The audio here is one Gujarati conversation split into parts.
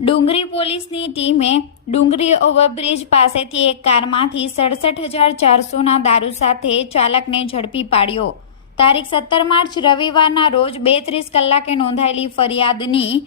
ડુંગરી પોલીસની ટીમે ડુંગરી ઓવરબ્રિજ પાસેથી એક કારમાંથી સડસઠ હજાર ચારસોના દારૂ સાથે ચાલકને ઝડપી પાડ્યો. તારીખ સત્તર માર્ચ રવિવારના રોજ બે ત્રીસ કલાકે નોંધાયેલી ફરિયાદની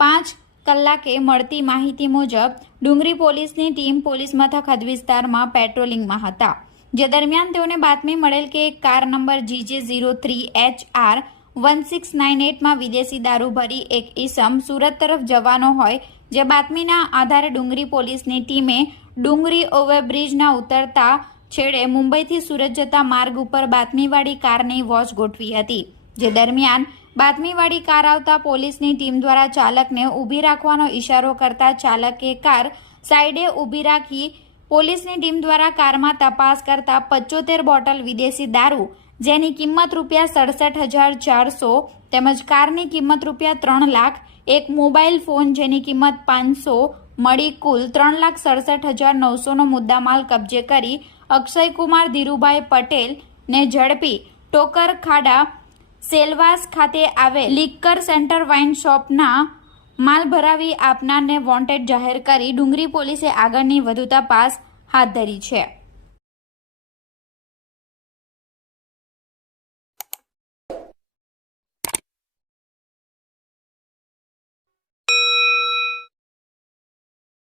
પાંચ કલાકે મળતી માહિતી મુજબ ડુંગરી પોલીસની ટીમ પોલીસ મથક હદ વિસ્તારમાં પેટ્રોલિંગમાં હતા. જે દરમિયાન તેઓને બાતમી મળેલ કે એક car number GJ zero three H R one six nine એટમાં વિદેશી દારૂ ભરી એક ઈસમ સુરત તરફ જવાનો હોય જે બાતમીના આધારે ડુંગરી પોલીસની ટીમે ડુંગરી ઓવરબ્રિજના ઉતરતા છેડે મુંબઈથી સુરત જતા માર્ગ ઉપર બાતમીવાળી કારની વોચ ગોઠવી હતી જે દરમિયાન બાતમીવાળી કાર આવતા પોલીસની ટીમ દ્વારા ચાલકને ઊભી રાખવાનો ઇશારો કરતા ચાલકે કાર સાઈડે ઊભી રાખી પોલીસની ટીમ દ્વારા કારમાં તપાસ કરતા પચોતેર બોટલ વિદેશી દારૂ જેની કિંમત રૂપિયા સડસઠ હજાર ચારસો તેમજ કારની કિંમત રૂપિયા ત્રણ લાખ, એક મોબાઈલ ફોન જેની કિંમત પાંચસો, મળી કુલ ત્રણ લાખ સડસઠ હજાર નવસોનો મુદ્દામાલ કબજે કરી અક્ષયકુમાર ધીરુભાઈ પટેલને ઝડપી ટોકર ખાડા સેલવાસ ખાતે આવેલ લિક્કર સેન્ટર વાઇન શોપના માલ ભરાવી આપનારને વોન્ટેડ જાહેર કરી ડુંગરી પોલીસે આગળની વધુ તપાસ હાથ ધરી છે.